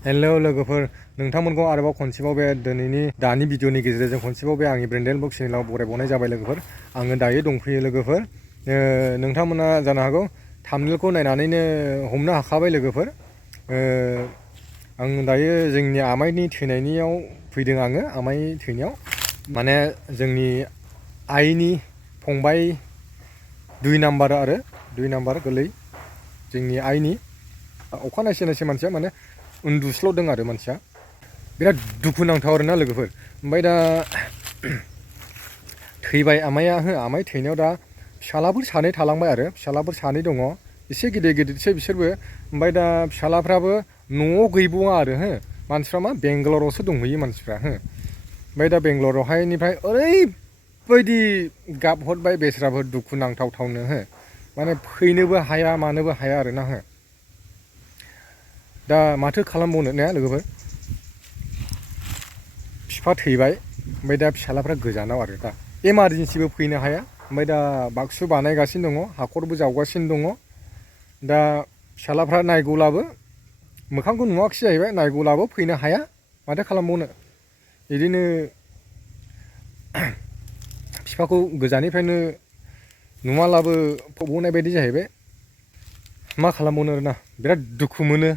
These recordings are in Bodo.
हेलो लोगोफोर नोंथांमोनखौ आरोबाव खनसेबाव बे दानि भिडिअनि गेजेरजों खनसेबाव बे आंनि ब्रेन्डेल बुक चेनेलाव बरायबावनाय जाबाय लोगोफोर आङो दायो दंफैयो लोगोफोर नोंथांमोना जानो हागौ थाम्बनेलखौ नायनानैनो हमनो हाखाबाय लोगोफोर आं दायो जोंनि आमाइनि थैनायनियाव फैदों आङो आमाइ थैनायाव माने जोंनि आइनि फंबाय 2 नाम्बार गोरलै जोंनि आइनि अखा नायसे मानसिया माने उन्दुस्ल'दों आरो मानसिया बिराद दुखुनांथाव आरोना लोगोफोर ओमफ्राय दा थैबाय आमाइया आमाइ थैनायाव दा फिसालाफोर सानै थालांबाय आरो फिसालाफोर सानै दङ एसे गिदिरसै बिसोरबो ओमफ्राय दा फिसालाफ्राबो न'आव गैबावा आरो मानसिफ्रा मा बेंगालरावसो दंहैयो मानसिफ्रा ओमफ्राय दा बेंगालरावहायनिफ्राय ओरैबायदि गाबहरबाय बेस्राफोर दुखुनांथावनो माने फैनोबो हाया मानोबो हाया आरोना दा माथो खालामबावनो ना लोगोफोर बिफा थैबाय ओमफ्राय दा फिसालाफ्रा गोजानाव आरो दा इमारजेन्सिबो फैनो हाया ओमफ्राय दा बाक्सु बानायगासिनो दङ हाखरबो जावगासिनो दङ दा फिसालाफ्रा नायगौलाबो मोखांखौ नुवाखिसै जाहैबाय नायगौलाबो फैनो हाया माथो खालामबावनो बिदिनो बिफाखौ गोजाननिफ्रायनो नुवालाबो फबनाय बायदि जाहैबाय मा खालामबावनो आरोना बिराद दुखु मोनो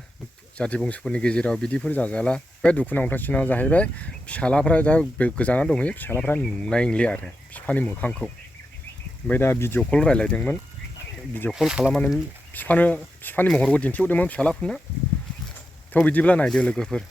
जाथि बंसफोरनि गेजेराव बिदिफोर जाजाला बे दुखुनांथावसिना जाहैबाय फिसालाफ्रा दा गोजानाव दंहैयो फिसालाफ्रा नुनाय नंलिया आरो बिफानि मोखांखौ ओमफ्राय दा भिडिअ कल रायलायदोंमोन भिडिअ कल खालामनानै बिफानि महरखौ दिन्थिहरदोंमोन फिसालाफोरनो थ' बिदिब्ला नायदो लोगोफोर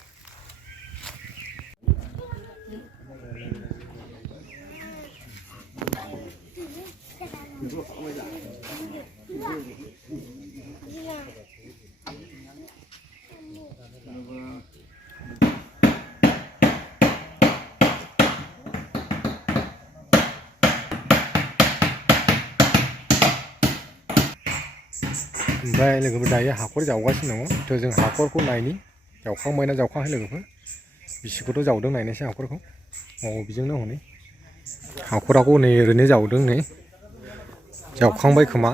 ओमफ्राय लोगोफोर दायो हाखर जावगासिनो दङ थ' जों हाखरखौ नायनि जावखांबायना जावखाङाखै लोगोफोर बिसिखौथ' जावदों नायनोसै हाखरखौ बेजोंनो हनै हाखराखौ नै ओरैनो जावदों नै जावखांबाय खोमा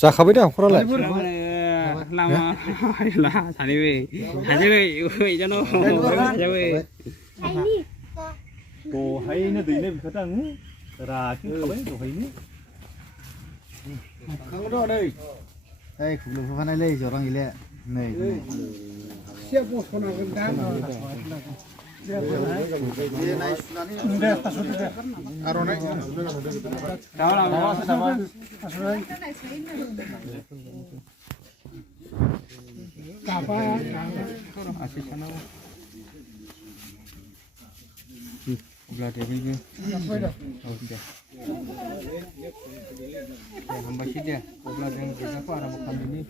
जाखाबाय दा हाखरालाय दहायनो दैनो बिखादों आङो राखेंखाबाय दहायनो खांगोन नै ओइ खुग्लुबखौ फानायलै जरां गैले नै एसे बसनांगोन दा आर'नाइ अब्ला दे बैबो दे हामबायसै दे अब्ला जों गोजाखौ आराम खालामदिनि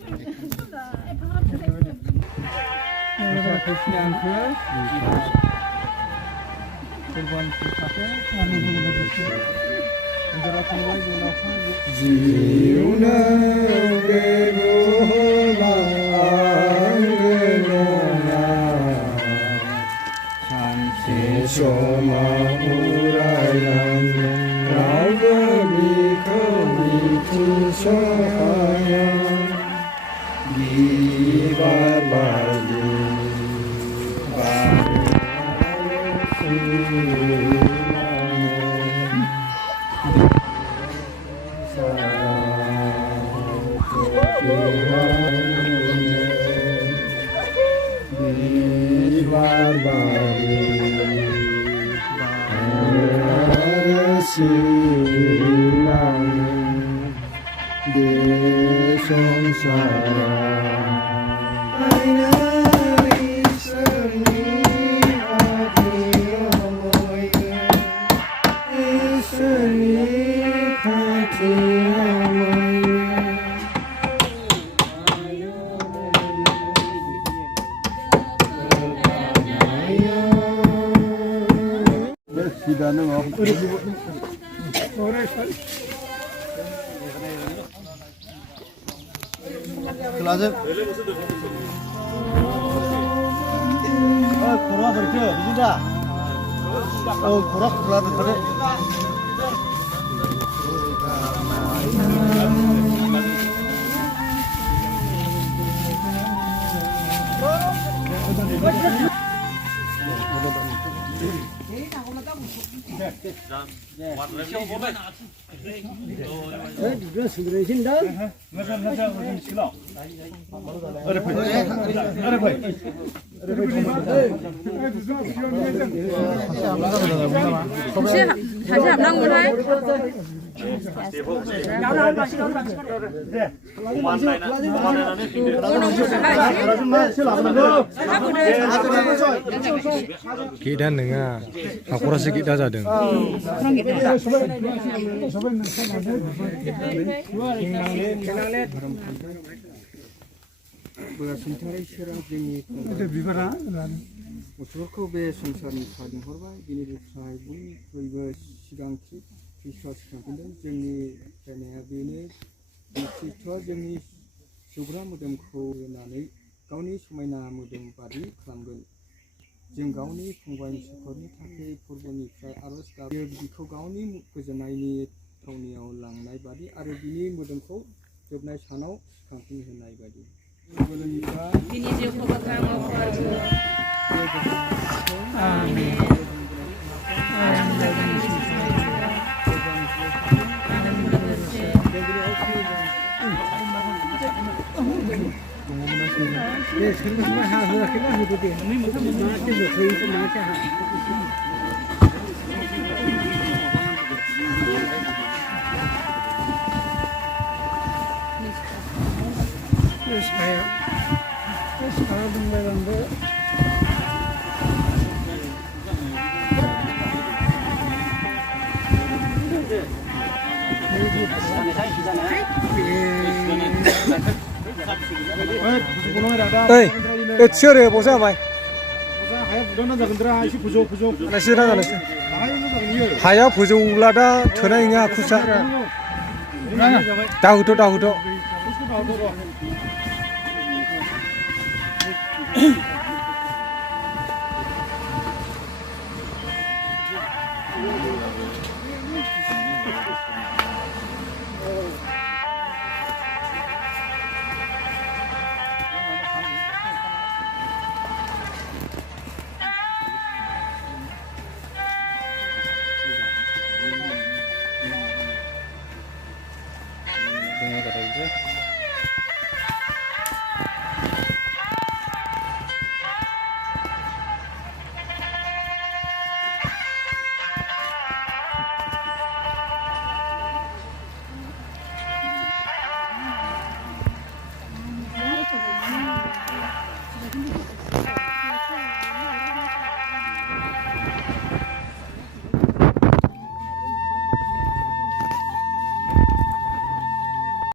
खर'आ बोरैथो बिदिदा 고라 콜라도 그래. 다시 안 나온 거야? गेटआ नोङा हाखरासो गेटआ जादों गथ'फोरखौ बे संसारनिफ्राय लिंहरबाय बिनिफ्राय बयनिख्रुइबो सिगांथि ख्रिस्ट'आ सिखांफिनदों जोंनि रायनाया बेनो ख्रिस्ट'आ जोंनि जौग्रा मोदोमखौ होनानै गावनि समायना मोदोम बादि खालामगोन जों गावनि फंबाय सुखरनि थाखाय फोरबोनिफ्राय आर'ज गाबो बिखौ गावनि गोजोननायनि थावनियाव लांनाय बादि आरो बिनि मोदोमखौ जोबनाय सानाव सिखांफिनहोनाय बादि बिनि जिउखौ बोखाङो ओइ थियोरे बसा बाय सिदा जालायसै हाया फोजौब्ला दा थोनाय नङा खुसा दाहुथ'